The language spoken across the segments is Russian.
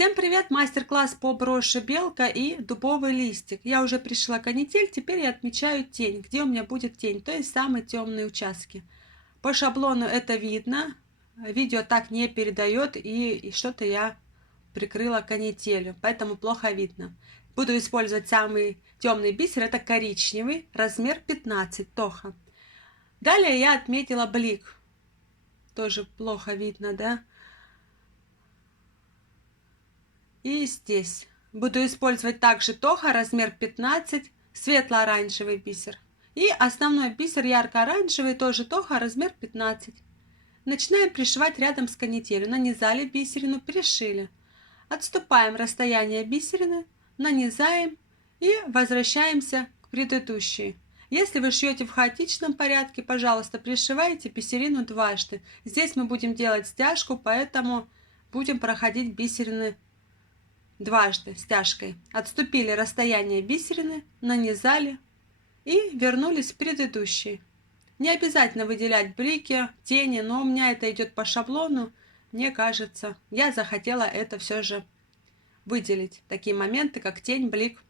Всем привет! Мастер-класс по броши белка и дубовый листик. Я уже пришла канитель, теперь я отмечаю тень, где у меня будет тень, то есть самые темные участки. По шаблону это видно, видео так не передает и что-то я прикрыла канителью, поэтому плохо видно. Буду использовать самый темный бисер, это коричневый, размер 15, тоха. Далее я отметила блик, тоже плохо видно, да? И здесь буду использовать также тоха, размер 15, светло-оранжевый бисер. И основной бисер ярко-оранжевый, тоже тоха, размер 15. Начинаем пришивать рядом с канителью. Нанизали бисерину, пришили. Отступаем расстояние бисерины, нанизаем и возвращаемся к предыдущей. Если вы шьете в хаотичном порядке, пожалуйста, пришивайте бисерину дважды. Здесь мы будем делать стяжку, поэтому будем проходить бисерины дважды стяжкой. Отступили расстояние бисерины, нанизали и вернулись в предыдущий. Не обязательно выделять блики, тени, но у меня это идет по шаблону. Мне кажется, я захотела это все же выделить. Такие моменты, как тень, блик.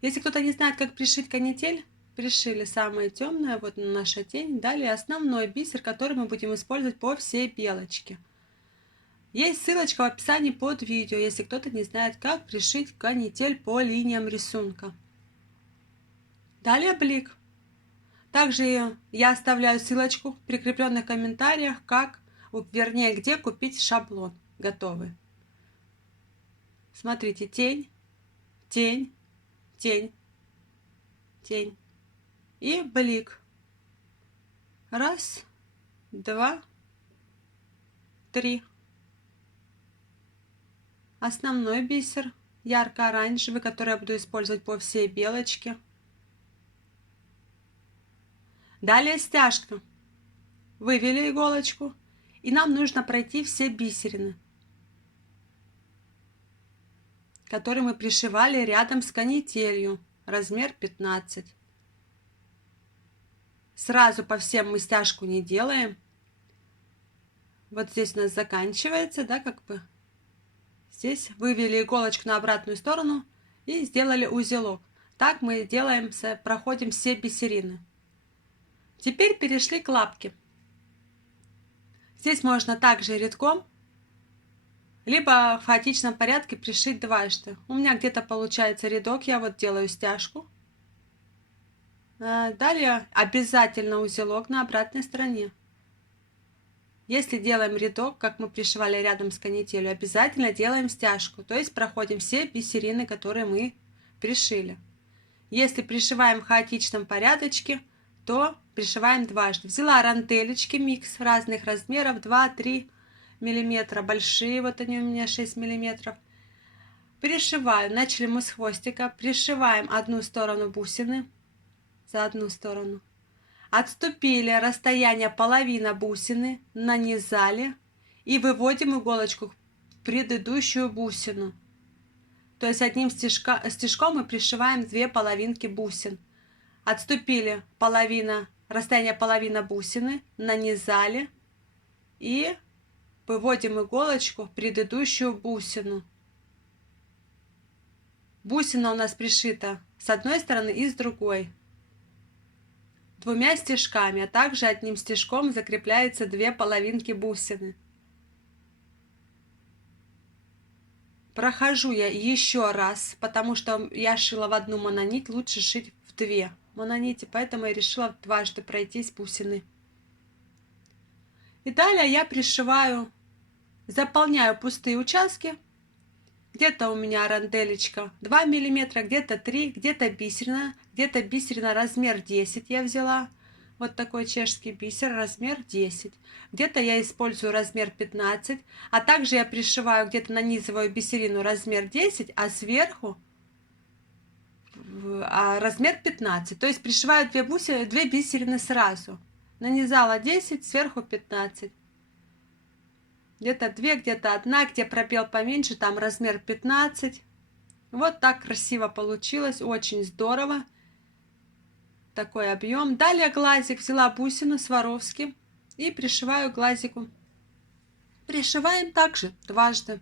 Если кто-то не знает, как пришить канитель, пришили самое темное, вот наша тень. Далее основной бисер, который мы будем использовать по всей белочке. Есть ссылочка в описании под видео, если кто-то не знает, как пришить канитель по линиям рисунка. Далее блик. Также я оставляю ссылочку в прикрепленных комментариях, вернее, где купить шаблон готовый. Смотрите, тень, тень, тень, тень и блик. Раз, два, три. Основной бисер, ярко-оранжевый, который я буду использовать по всей белочке. Далее стяжка. Вывели иголочку, и нам нужно пройти все бисерины, которые мы пришивали рядом с канителью, размер 15. Сразу по всем мы стяжку не делаем. Вот здесь у нас заканчивается, да, как бы. Здесь вывели иголочку на обратную сторону и сделали узелок. Так мы делаем, проходим все бисерины. Теперь перешли к лапке. Здесь можно также рядком, либо в хаотичном порядке пришить дважды. У меня где-то получается рядок, я вот делаю стяжку. Далее обязательно узелок на обратной стороне. Если делаем рядок, как мы пришивали рядом с канителью, обязательно делаем стяжку, то есть проходим все бисерины, которые мы пришили. Если пришиваем в хаотичном порядке, то пришиваем дважды. Взяла рантелечки микс разных размеров, 2-3 мм, большие, вот они у меня 6 мм. Пришиваю, начали мы с хвостика, пришиваем одну сторону бусины за одну сторону. Отступили расстояние половина бусины, нанизали и выводим иголочку в предыдущую бусину. То есть одним стежком мы пришиваем две половинки бусин. Отступили расстояние половина бусины, нанизали и выводим иголочку в предыдущую бусину. Бусина у нас пришита с одной стороны и с другой. Двумя стежками, а также одним стежком закрепляются две половинки бусины. Прохожу я еще раз, потому что я шила в одну мононить, лучше шить в две мононити, поэтому я решила дважды пройтись бусины. И далее я пришиваю, заполняю пустые участки. Где-то у меня ранделечка 2 мм, где-то 3, где-то бисерина размер 10 я взяла. Вот такой чешский бисер, размер 10. Где-то я использую размер 15, а также я пришиваю, где-то нанизываю бисерину размер 10, а сверху размер 15. То есть пришиваю две бисерины сразу. Нанизала 10, сверху 15. Где-то 2, где-то 1, где пробел поменьше, там размер 15. Вот так красиво получилось, очень здорово. такой объем. Далее глазик, взяла бусину Сваровски и пришиваю к глазику. Пришиваем также дважды.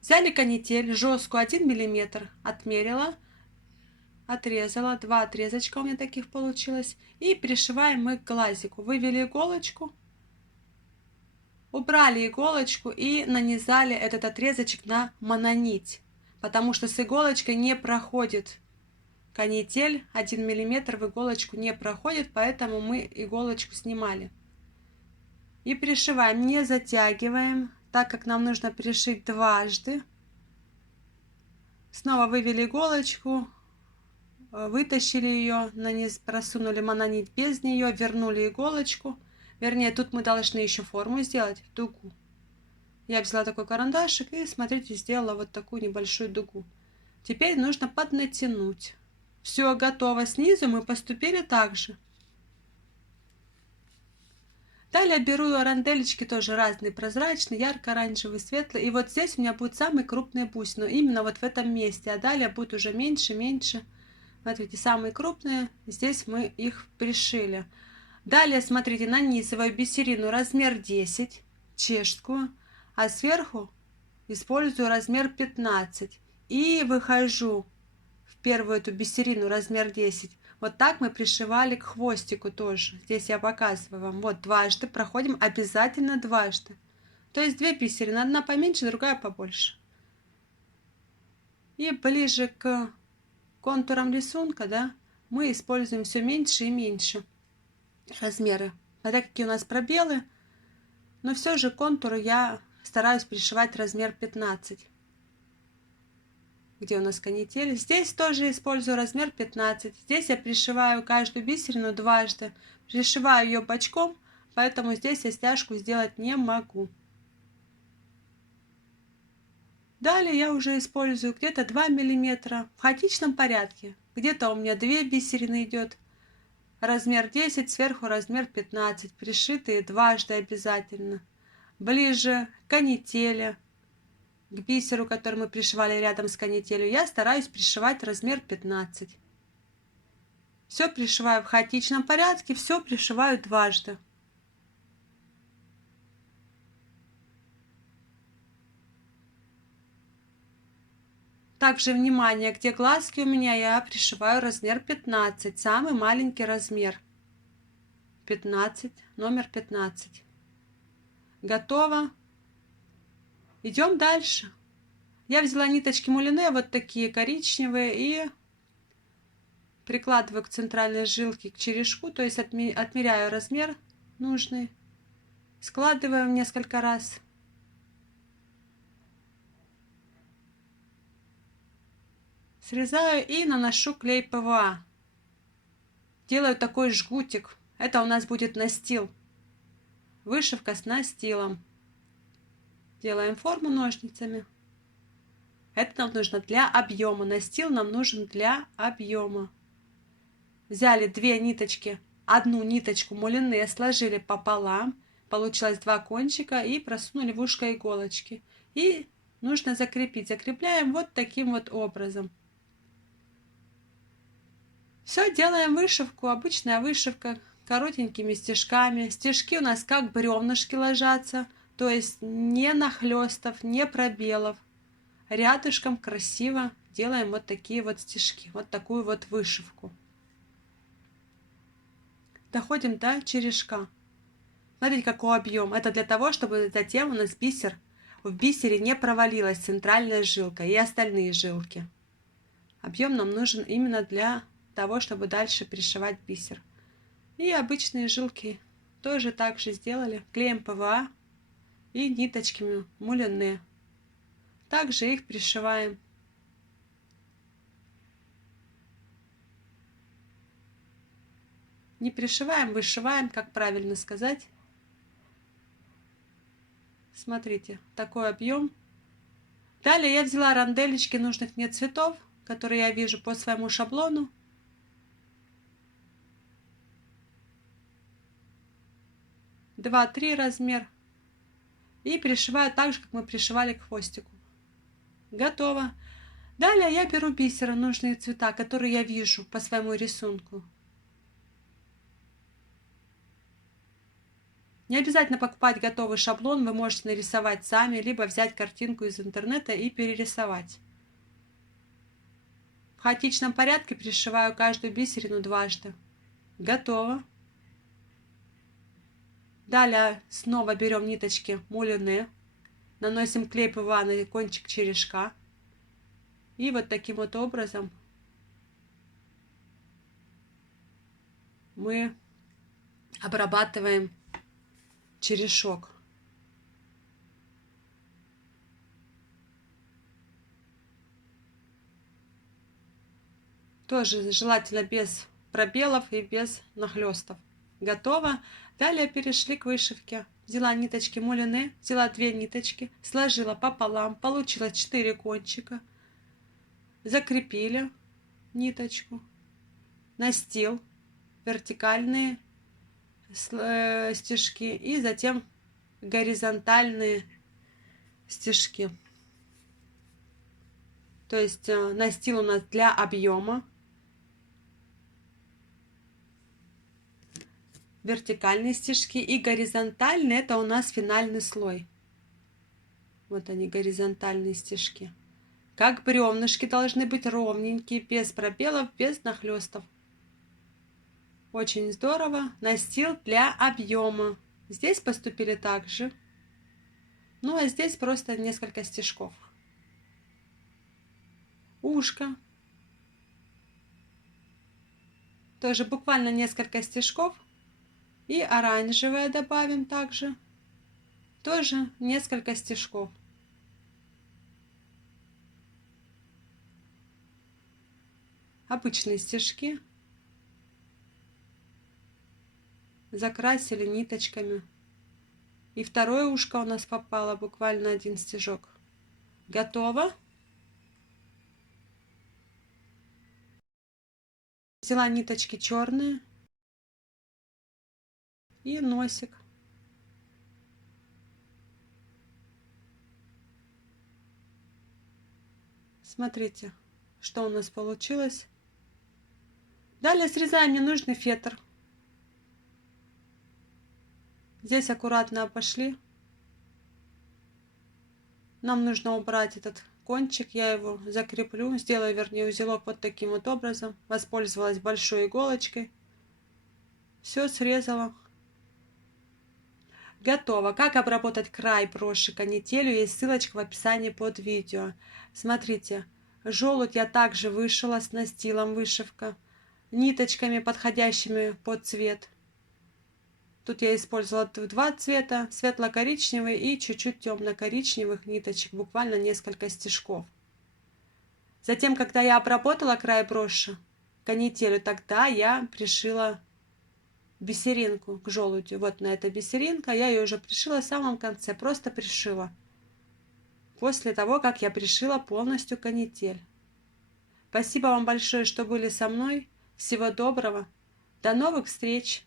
Взяли канитель жесткую 1 мм, отмерила, отрезала, 2 отрезочка у меня таких получилось, и пришиваем мы к глазику. Вывели иголочку, убрали иголочку и нанизали этот отрезочек на мононить, потому что с иголочкой не проходит канитель, 1 мм в иголочку не проходит, поэтому мы иголочку снимали. И пришиваем, не затягиваем, так как нам нужно пришить дважды. Снова вывели иголочку, вытащили ее, просунули мононить без нее, вернули иголочку. Вернее, тут мы должны еще форму сделать, дугу. Я взяла такой карандашик и, смотрите, сделала вот такую небольшую дугу. Теперь нужно поднатянуть. Все готово. Снизу мы поступили так же. Далее беру рандельки тоже разные, прозрачные, ярко-оранжевый, светлый. И вот здесь у меня будет самый крупный бусины, именно вот в этом месте. А далее будет уже меньше, меньше. Смотрите, самые крупные, здесь мы их пришили. Далее, смотрите, нанизываю бисерину размер 10, чешскую, а сверху использую размер 15. И выхожу в первую эту бисерину размер 10. Вот так мы пришивали к хвостику тоже. Здесь я показываю вам. Вот дважды проходим, обязательно дважды. То есть 2 бисерины, одна поменьше, другая побольше. И ближе к контурам рисунка, да, мы используем все меньше и меньше размеры. Смотря какие у нас пробелы, но все же контуры я стараюсь пришивать размер 15. Где у нас канитель? Здесь тоже использую размер 15. Здесь я пришиваю каждую бисерину дважды. Пришиваю ее бочком, поэтому здесь я стяжку сделать не могу. Далее я уже использую где-то 2 мм в хаотичном порядке. Где-то у меня 2 бисерины идет. Размер 10, сверху размер 15. Пришитые дважды обязательно. Ближе к канители, к бисеру, который мы пришивали рядом с канителью, я стараюсь пришивать размер 15. Все пришиваю в хаотичном порядке, все пришиваю дважды. Также, внимание, где глазки у меня, я пришиваю размер 15, самый маленький размер. 15, номер 15. Готово. Идем дальше. Я взяла ниточки мулине, вот такие коричневые, и прикладываю к центральной жилке, к черешку, то есть отмеряю размер нужный, складываю несколько раз. Срезаю и наношу клей ПВА. Делаю такой жгутик. Это у нас будет настил. Вышивка с настилом. Делаем форму ножницами. Это нам нужно для объема. Настил нам нужен для объема. Взяли 2 ниточки, одну ниточку мулине, сложили пополам. Получилось 2 кончика и просунули в ушко иголочки. И нужно закрепить. Закрепляем вот таким вот образом. Все, делаем вышивку, обычная вышивка, коротенькими стежками. Стежки у нас как бревнышки ложатся, то есть не нахлестов, не пробелов. Рядышком красиво делаем вот такие вот стежки, вот такую вот вышивку. Доходим до черешка. Смотрите, какой объем. Это для того, чтобы затем у нас в бисере не провалилась центральная жилка и остальные жилки. Объем нам нужен именно для того, чтобы дальше пришивать бисер. И обычные жилки тоже так же сделали. Клеем ПВА и ниточками мулине. Также их пришиваем. Не пришиваем, вышиваем, как правильно сказать. Смотрите, такой объем. Далее я взяла ранделечки нужных мне цветов, которые я вижу по своему шаблону. Два-три размер. И пришиваю так же, как мы пришивали к хвостику. Готово. Далее я беру бисеры, нужные цвета, которые я вижу по своему рисунку. Не обязательно покупать готовый шаблон, вы можете нарисовать сами, либо взять картинку из интернета и перерисовать. В хаотичном порядке пришиваю каждую бисерину дважды. Готово. Далее снова берем ниточки мулине, наносим клей ПВА на кончик черешка. И вот таким вот образом мы обрабатываем черешок. Тоже желательно без пробелов и без нахлестов. Готово. Далее перешли к вышивке. Взяла ниточки мулине, взяла 2 ниточки, сложила пополам, получилось 4 кончика. Закрепили ниточку, настил, вертикальные стежки и затем горизонтальные стежки. То есть настил у нас для объема, вертикальные стежки, и горизонтальные — это у нас финальный слой. Вот они, горизонтальные стежки. Как бревнышки должны быть ровненькие, без пробелов, без нахлестов. Очень здорово. Настил для объема. Здесь поступили так же. Ну а здесь просто несколько стежков. Ушко. Тоже буквально несколько стежков. И оранжевое добавим также. Тоже несколько стежков. Обычные стежки. Закрасили ниточками. И второе ушко у нас попало буквально 1 стежок. Готово. Взяла ниточки черные и носик. Смотрите, что у нас получилось. Далее срезаем ненужный фетр. Здесь аккуратно обошли. Нам нужно убрать этот кончик. Я его закреплю. Сделаю, вернее, узелок вот таким вот образом. Воспользовалась большой иголочкой. Все срезала. Готово. Как обработать край броши канителью, есть ссылочка в описании под видео. Смотрите, желудь я также вышила с настилом, вышивка, ниточками, подходящими под цвет. Тут я использовала 2 цвета, светло-коричневый и чуть-чуть темно-коричневых ниточек, буквально несколько стежков. Затем, когда я обработала край броши канителью, тогда я пришила бисеринку к желудю. Вот на эта бисеринка, я ее уже пришила в самом конце, просто пришила. После того, как я пришила полностью канитель. Спасибо вам большое, что были со мной. Всего доброго. До новых встреч!